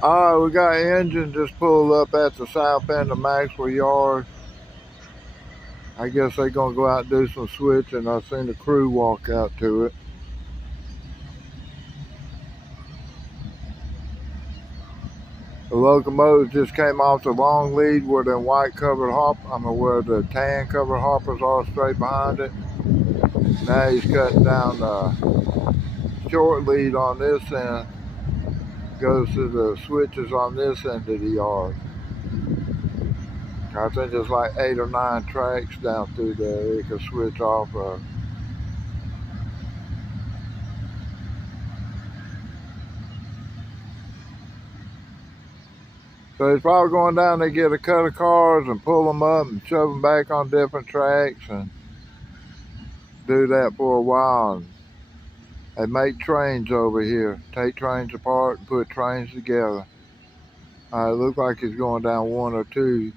Alright, we got engine just pulled up at the south end of Maxwell Yard. I guess they're gonna go out and do some switching. I seen the crew walk out to it. The locomotive just came off the long lead where the white covered where the tan covered hoppers are straight behind it. Now he's cutting down the short lead on this end. Goes to the switches on this end of the yard. I think there's like 8 or 9 tracks down through there you can switch off of. So he's probably going down there to get a cut of cars and pull them up and shove them back on different tracks and do that for a while. And they make trains over here, take trains apart and put trains together. It looks like he's going down 1 or 2.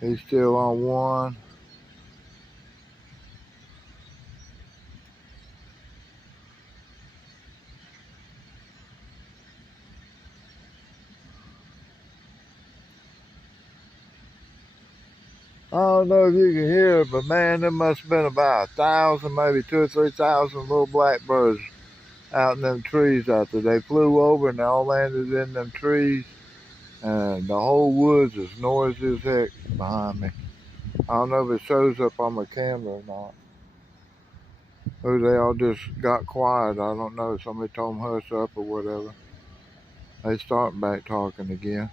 He's still on 1. I don't know if you can hear it, but man, there must have been about 1,000, maybe 2,000 or 3,000 little blackbirds out in them trees out there. They flew over and they all landed in them trees, and the whole woods is noisy as heck behind me. I don't know if it shows up on my camera or not. Or they all just got quiet. I don't know. Somebody told them hush up or whatever. They start back talking again.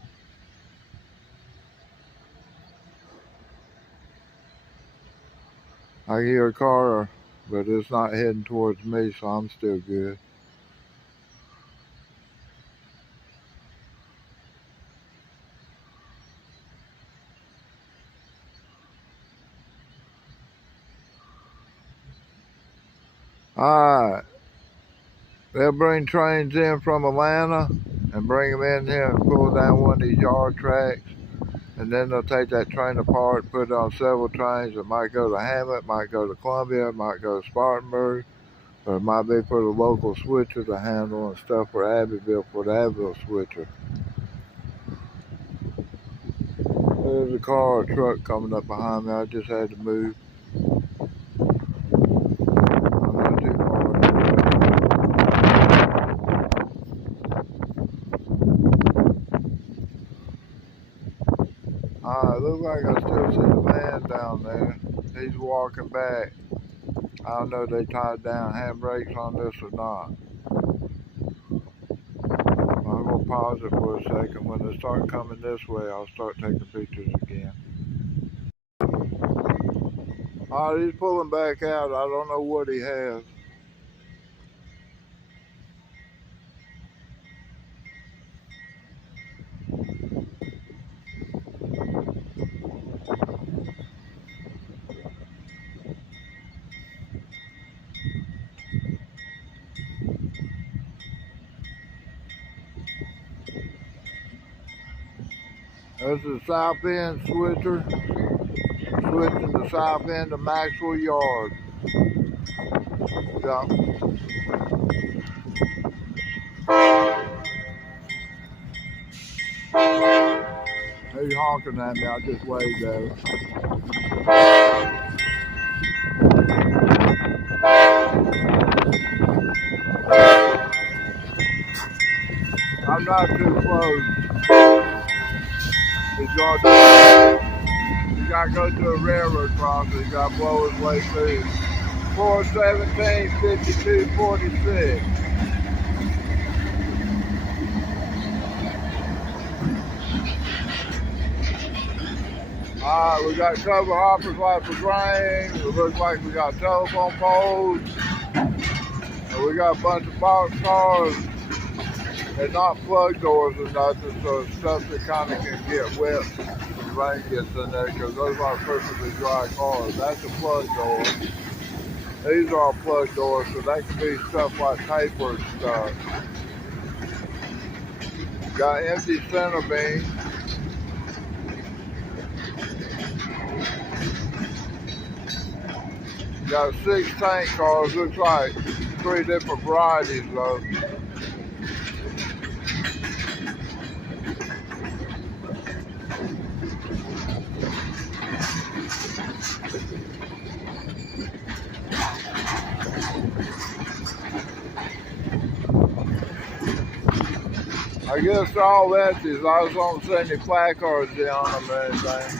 I hear a car, but it's not heading towards me, so I'm still good. Alright, they'll bring trains in from Atlanta and bring them in here and pull down one of these yard tracks. And then they'll take that train apart, put it on several trains. It might go to Hamlet, might go to Columbia, it might go to Spartanburg, or it might be for the local switcher to handle and stuff for Abbeville, for the Abbeville switcher. There's a car or truck coming up behind me. I just had to move. I'm not too far. It looks like I still see the man down there. He's walking back. I don't know if they tied down handbrakes on this or not. I'm going to pause it for a second. When they start coming this way, I'll start taking pictures again. He's pulling back out. I don't know what he has. This is the south end switcher. Switching the south end of Maxwell Yard. Yeah. He's honking at me. I just waved at him. I'm not too close. You got to go to a railroad crossing. You got to blow his way through. 417-5246. We got cover hoppers like for grain. It looks like we got telephone poles. And we got a bunch of box cars. They're not plug doors or nothing, so it's stuff that kind of can get wet when the rain gets in there, because those aren't perfectly dry cars. That's a plug door. These are all plug doors, so they can be stuff like paper and stuff. Got empty center beams. Got 6 tank cars, looks like 3 different varieties though. I guess they're all empties. I just don't see any placards on them or anything.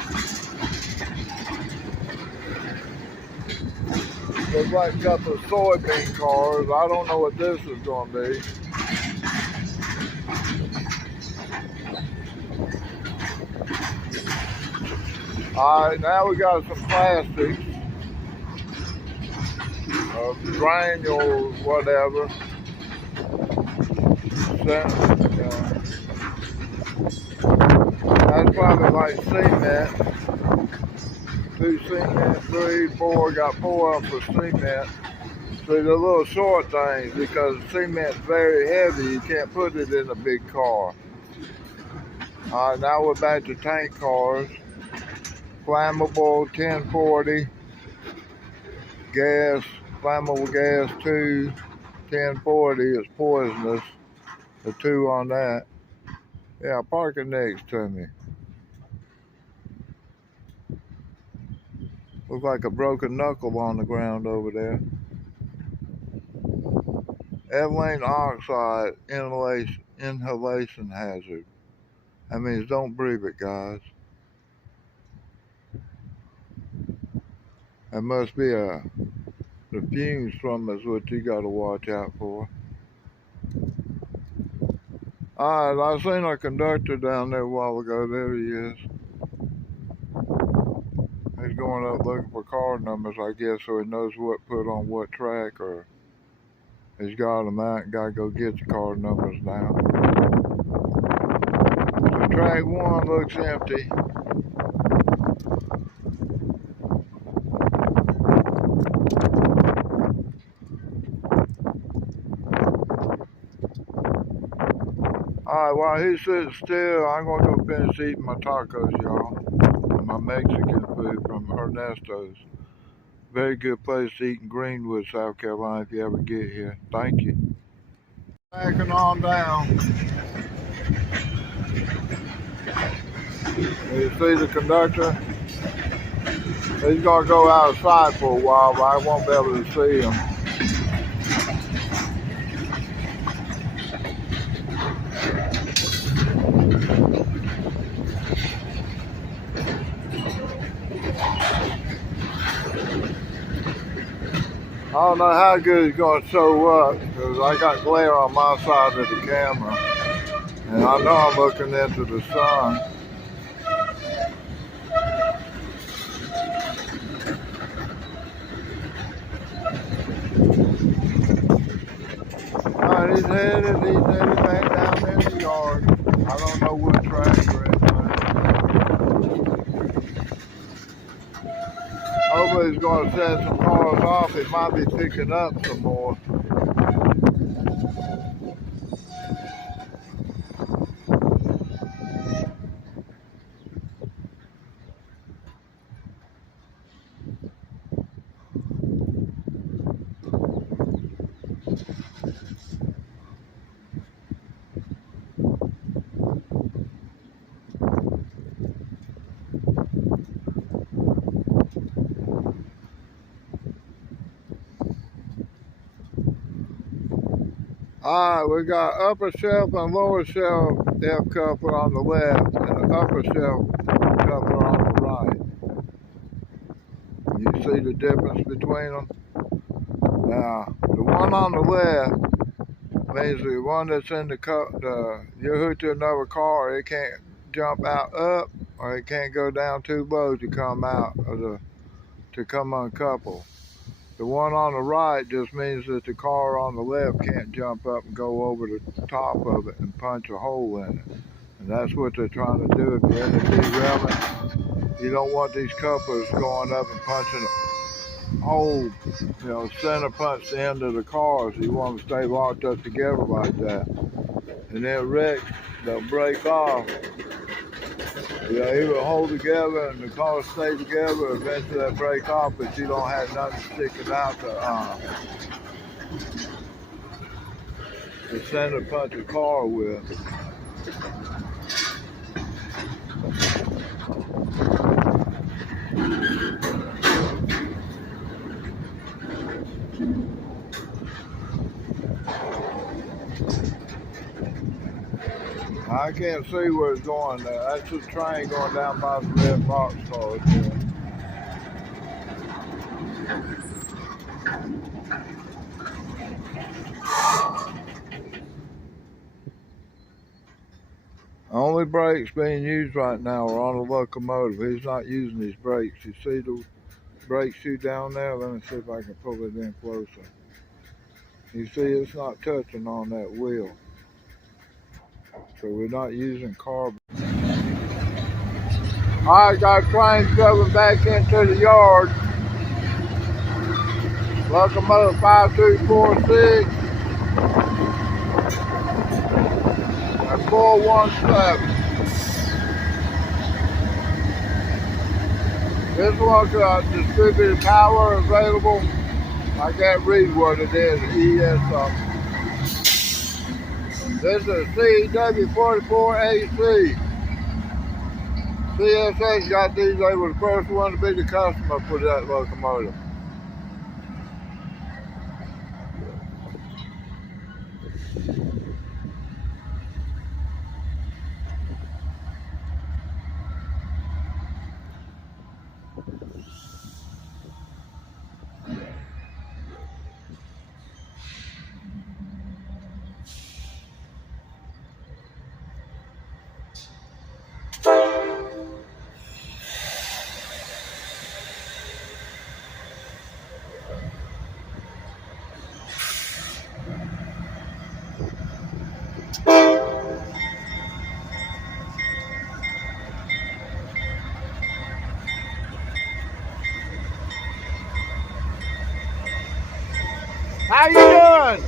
Looks like a couple of soybean cars. I don't know what this is going to be. Alright, now we got some plastics. Granules, whatever. That's probably like cement. 2 cement, 3, 4, got 4 of them for cement. So they're little short things because cement's very heavy. You can't put it in a big car. Alright, now we're back to tank cars. Flammable 1040. Gas, flammable gas 2. 1040 is poisonous. The 2 on that. Yeah, park it next to me. Looks like a broken knuckle on the ground over there. Ethylene oxide inhalation hazard. That means don't breathe it, guys. That must be the fumes from us what you got to watch out for. Alright, I seen a conductor down there a while ago. There he is. He's going up looking for car numbers, I guess, so he knows what put on what track, or he's got them out and got to go get the car numbers now. So track 1 looks empty. Alright, while he's sitting still, I'm going to go finish eating my tacos, y'all. My Mexican food from Ernesto's. Very good place to eat in Greenwood, South Carolina if you ever get here. Thank you. Backing on down. You see the conductor? He's going to go outside for a while, but I won't be able to see him. I don't know how good he's going to show up because I got glare on my side of the camera. And I know I'm looking into the sun. Alright, he's headed back down in the yard. I don't know what track or anything. Hopefully he's going to send some cars off. He might be picking up some more. Alright, we got upper shelf and lower shelf depth coupler on the left and the upper shelf coupler on the right. You see the difference between them? Now, the one on the left means the one that's in you're hooked to another car, it can't jump out up or it can't go down too low to come out of to come uncoupled. The one on the right just means that the car on the left can't jump up and go over the top of it and punch a hole in it. And that's what they're trying to do. If you're in the derailment, you don't want these couplers going up and punching a hole, center punch the end of the car. So you want them to stay locked up together like that. And then wreck, they'll break off. Yeah, he would hold together and the car stay together. Eventually they break off, but you don't have nothing sticking out to center punch a car with. I can't see where it's going there. That's a train going down by the red box car. Only brakes being used right now are on the locomotive. He's not using his brakes. You see the brake shoe down there? Let me see if I can pull it in closer. You see it's not touching on that wheel. So we're not using carbon. Alright, got train coming back into the yard. Locomotive 5246 and 417. This one's distributed power available. I can't read what it is, ES something. This is CW44AC. CSH got these, they were the first one to be the customer for that locomotive. How you doing?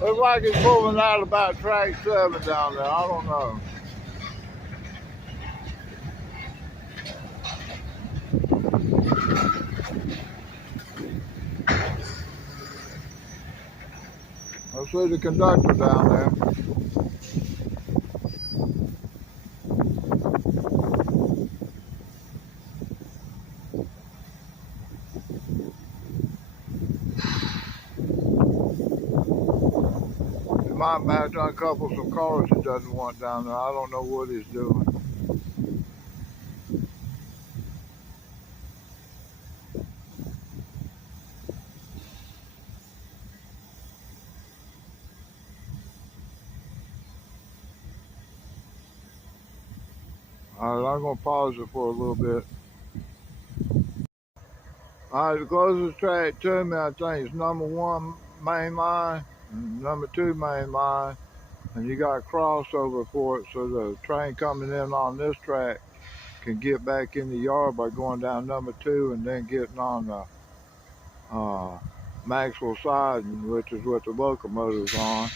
Looks like it's pulling out about track 7 down there. I don't know. I see the conductor down there. He might have to uncouple some cars he doesn't want down there. I don't know what he's doing. Alright, I'm going to pause it for a little bit. Alright, the closest track to me, I think, is number 1 main line and number 2 main line. And you got a crossover for it, so the train coming in on this track can get back in the yard by going down number 2 and then getting on the Maxwell siding, which is what the locomotive's on.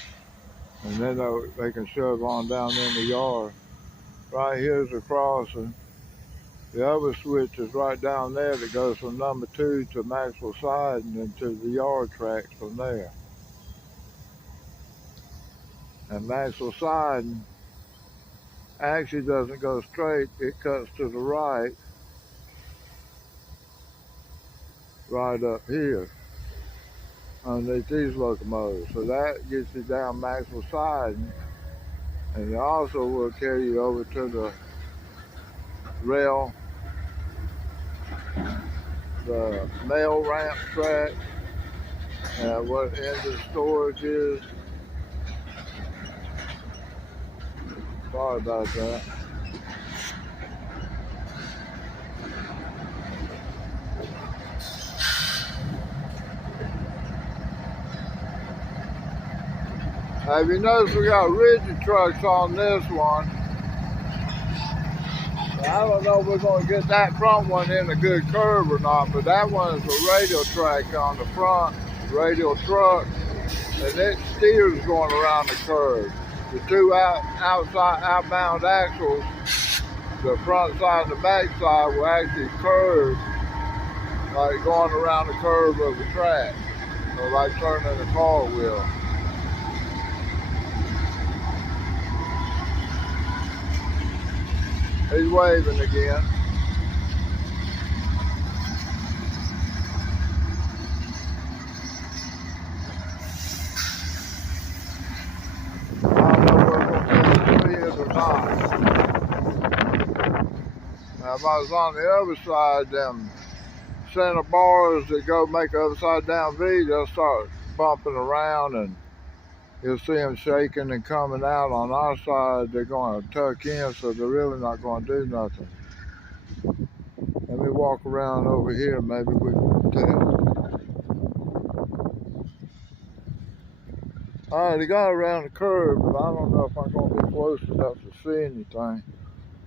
And then they can shove on down in the yard. Right here's the crossing. The other switch is right down there that goes from number 2 to Maxwell siding and to the yard tracks from there. And Maxwell siding actually doesn't go straight, it cuts to the right up here underneath these locomotives. So that gets you down Maxwell siding, and it also will carry you over to the rail, the mail ramp track, what end of storage is. Sorry about that. Have you noticed we got rigid trucks on this one? I don't know if we're going to get that front one in a good curve or not, but that one is a radial track on the front, radial truck, and it steers going around the curve. The two outside outbound axles, the front side and the back side, will actually curve like going around the curve of the track, or like turning a car wheel. He's waving again. I don't know whether we're going to see it or not. Now, if I was on the other side, them center bars that go make the other side down V, they'll start bumping around and you'll see them shaking and coming out. On our side, they're going to tuck in, so they're really not going to do nothing. Let me walk around over here, maybe we can tell. All right, he got around the curve, but I don't know if I'm going to be close enough to see anything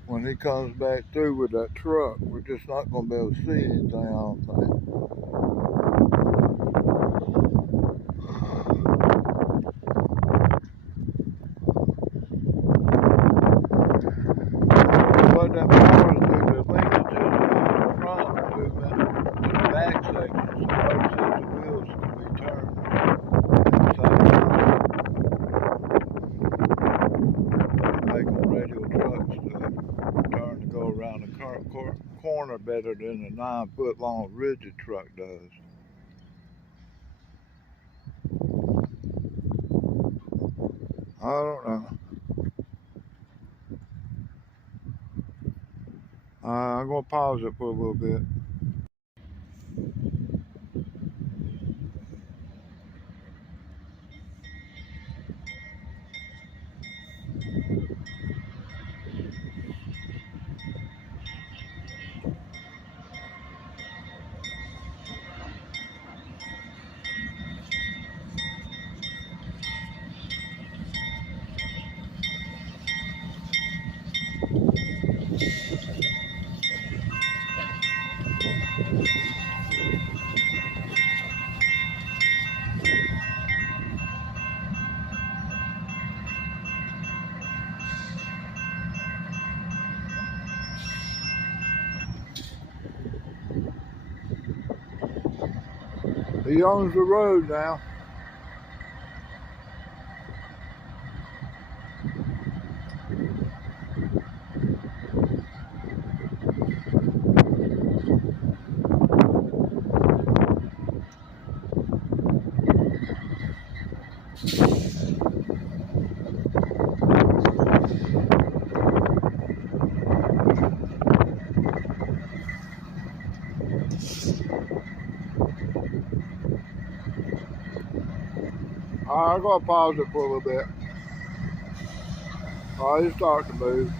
when he comes back through with that truck. We're just not going to be able to see anything, I don't think. What that bars do, the linkages from the front movement to the back section, so both sets of wheels can be turned at the same time. Make them radial trucks to turn to go around the corner better than a 9-foot long rigid truck does. I don't know. I'm going to pause it for a little bit. He owns the road now. All right, I'm going to pause it for a little bit. All right, he's starting to move.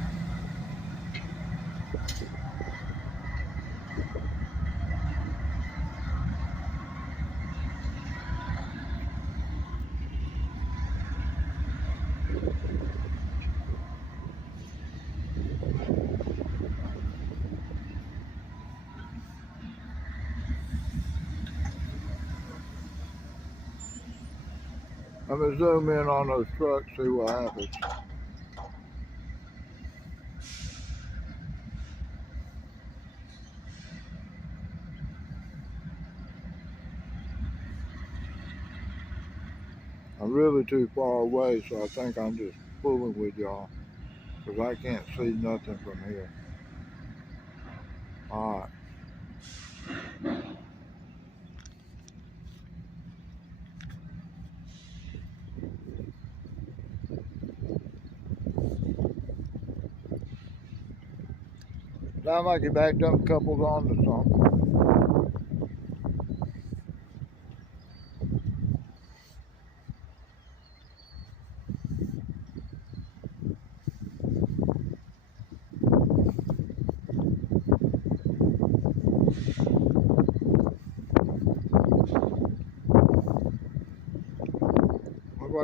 Let me zoom in on those trucks, see what happens. I'm really too far away, so I think I'm just fooling with y'all, because I can't see nothing from here. All right. Sound like he backed up and coupled on to something.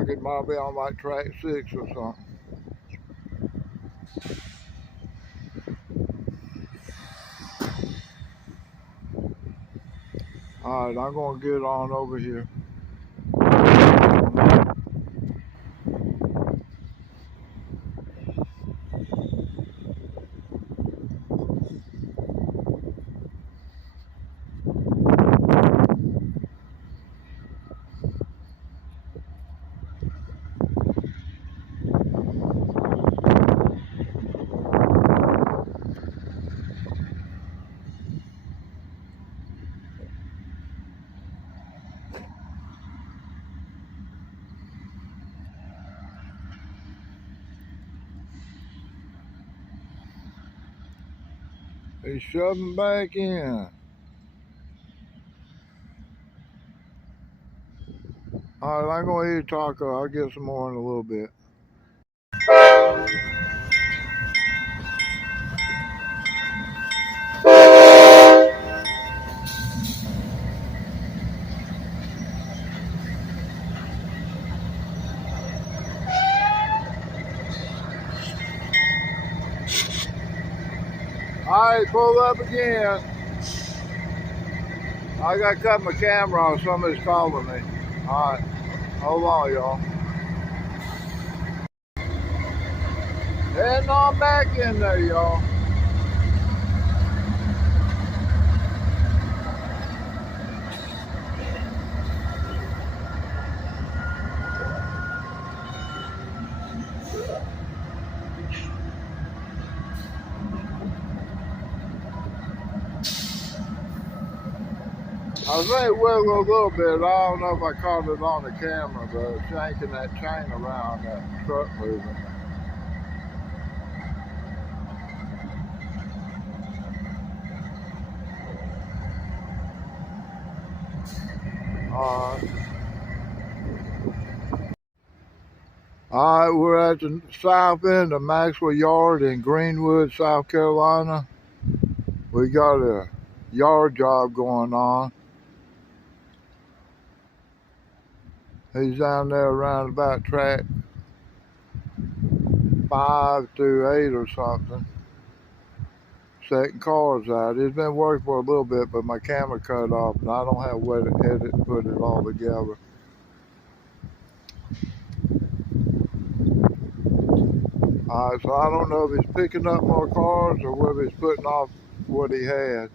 like it might be on like track 6 or something. Alright, I'm gonna get on over here. He's shoving back in. Alright, I'm gonna eat a taco. I'll get some more in a little bit. Alright, pull up again. I gotta cut my camera off. Somebody's calling me. Alright, hold on, y'all. Heading on back in there, y'all. I think it wiggled a little bit. I don't know if I caught it on the camera, but it's yanking that chain around that truck moving. Alright. Alright, we're at the south end of Maxwell Yard in Greenwood, South Carolina. We got a yard job going on. He's down there around about track 5 to 8 or something. Setting cars out. It's been working for a little bit, but my camera cut off and I don't have a way to edit and put it all together. Alright, so I don't know if he's picking up more cars or whether he's putting off what he had.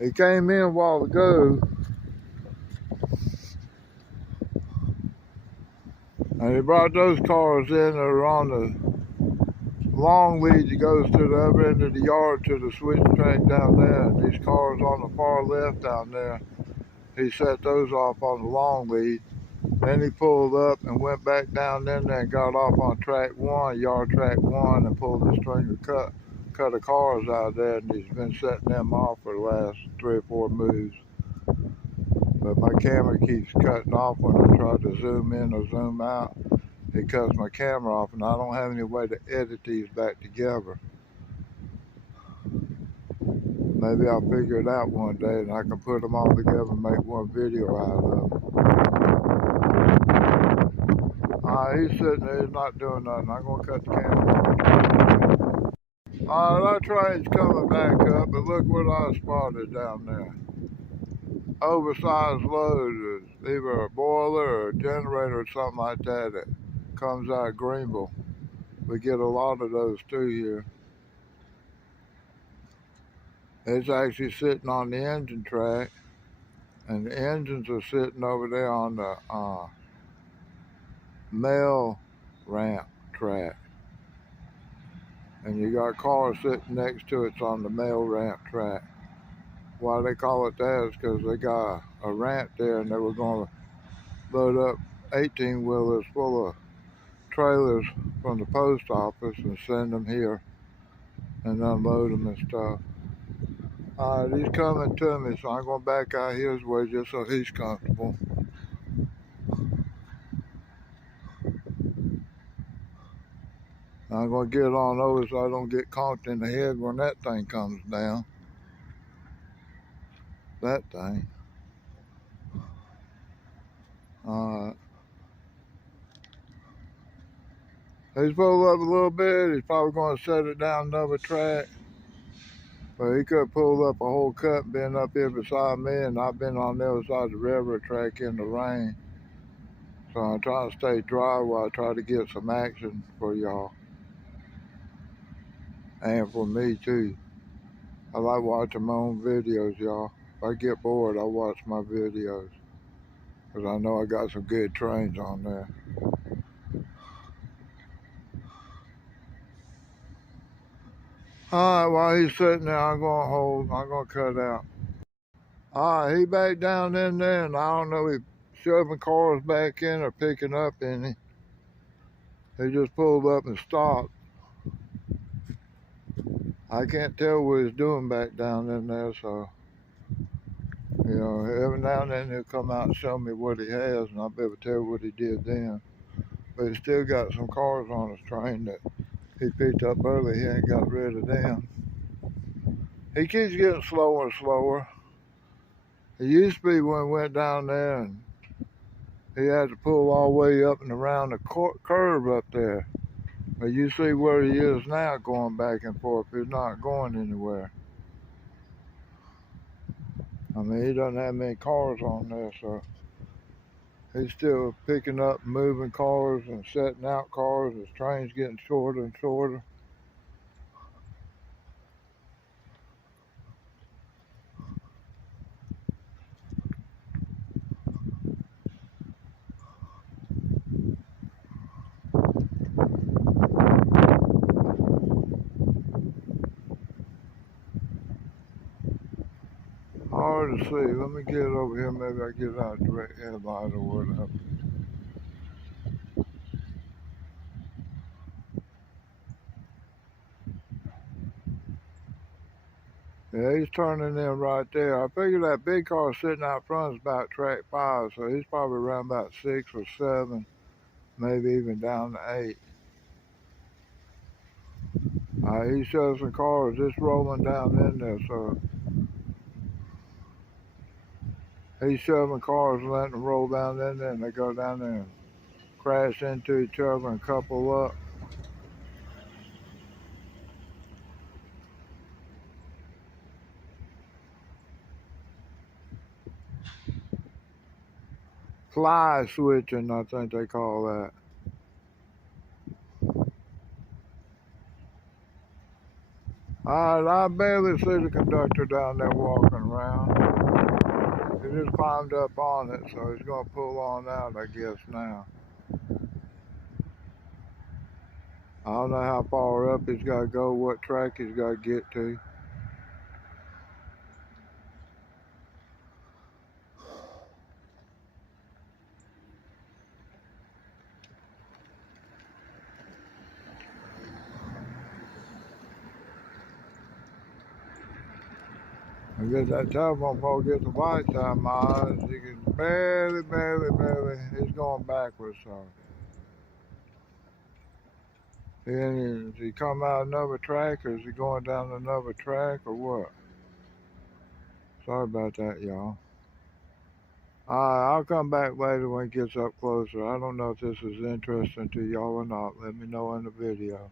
He came in a while ago and he brought those cars in that are on the long lead that goes to the other end of the yard to the switch track down there. And these cars on the far left down there, he set those off on the long lead. Then he pulled up and went back down in there and got off on track 1, yard track 1, and pulled a string of cut of cars out there, and he's been setting them off for the last 3 or 4 moves. But my camera keeps cutting off when I try to zoom in or zoom out. It cuts my camera off, and I don't have any way to edit these back together. Maybe I'll figure it out one day and I can put them all together and make one video out of them. He's sitting there, he's not doing nothing. I'm going to cut the camera off. That train's coming back up, but look what I spotted down there. Oversized load, either a boiler or a generator or something like that comes out of Greenville. We get a lot of those too here. It's actually sitting on the engine track, and the engines are sitting over there on the mail ramp track. And you got cars sitting next to it on the mail ramp track. Why they call it that is because they got a ramp there and they were going to load up 18-wheelers full of trailers from the post office and send them here and unload them and stuff. Alright, he's coming to me, so I'm going to back out his way just so he's comfortable. I'm going to get on over so I don't get conked in the head when that thing comes down. that thing. He's pulled up a little bit. He's probably going to set it down another track. But he could have pulled up a whole cut and been up here beside me, and I've been on the other side of the railroad track in the rain. So I'm trying to stay dry while I try to get some action for y'all. And for me too. I like watching my own videos, y'all. If I get bored, I watch my videos. Because I know I got some good trains on there. Alright, while he's sitting there, I'm going to cut out. Alright, he back down in there, and I don't know if he's shoving cars back in or picking up any. He just pulled up and stopped. I can't tell what he's doing back down in there, so, you know, every now and then he'll come out and show me what he has, and I'll be able to tell what he did then. But he's still got some cars on his train that he picked up early. He ain't got rid of them. He keeps getting slower and slower. It used to be when we went down there and he had to pull all the way up and around the curve up there. But you see where he is now going back and forth. He's not going anywhere. I mean, he doesn't have many cars on there, so he's still picking up and moving cars and setting out cars. His train's getting shorter and shorter. Hard to see. Let me get it over here. Maybe I get out a direct headlight or whatever. Yeah, he's turning in right there. I figure that big car sitting out front is about track 5, so he's probably around about 6 or 7, maybe even down to 8. He shows some cars just rolling down in there, so he's shoving cars and letting them roll down in there, and they go down there and crash into each other and couple up. Fly switching, I think they call that. I barely see the conductor down there walking around. He just climbed up on it, so he's going to pull on out, I guess, now. I don't know how far up he's got to go, what track he's got to get to. I guess that telephone pole gets the whites out of my eyes. He can barely, he's going backwards, so. Is he come out another track, or is he going down another track, or what? Sorry about that, y'all. I'll come back later when it gets up closer. I don't know if this is interesting to y'all or not. Let me know in the video.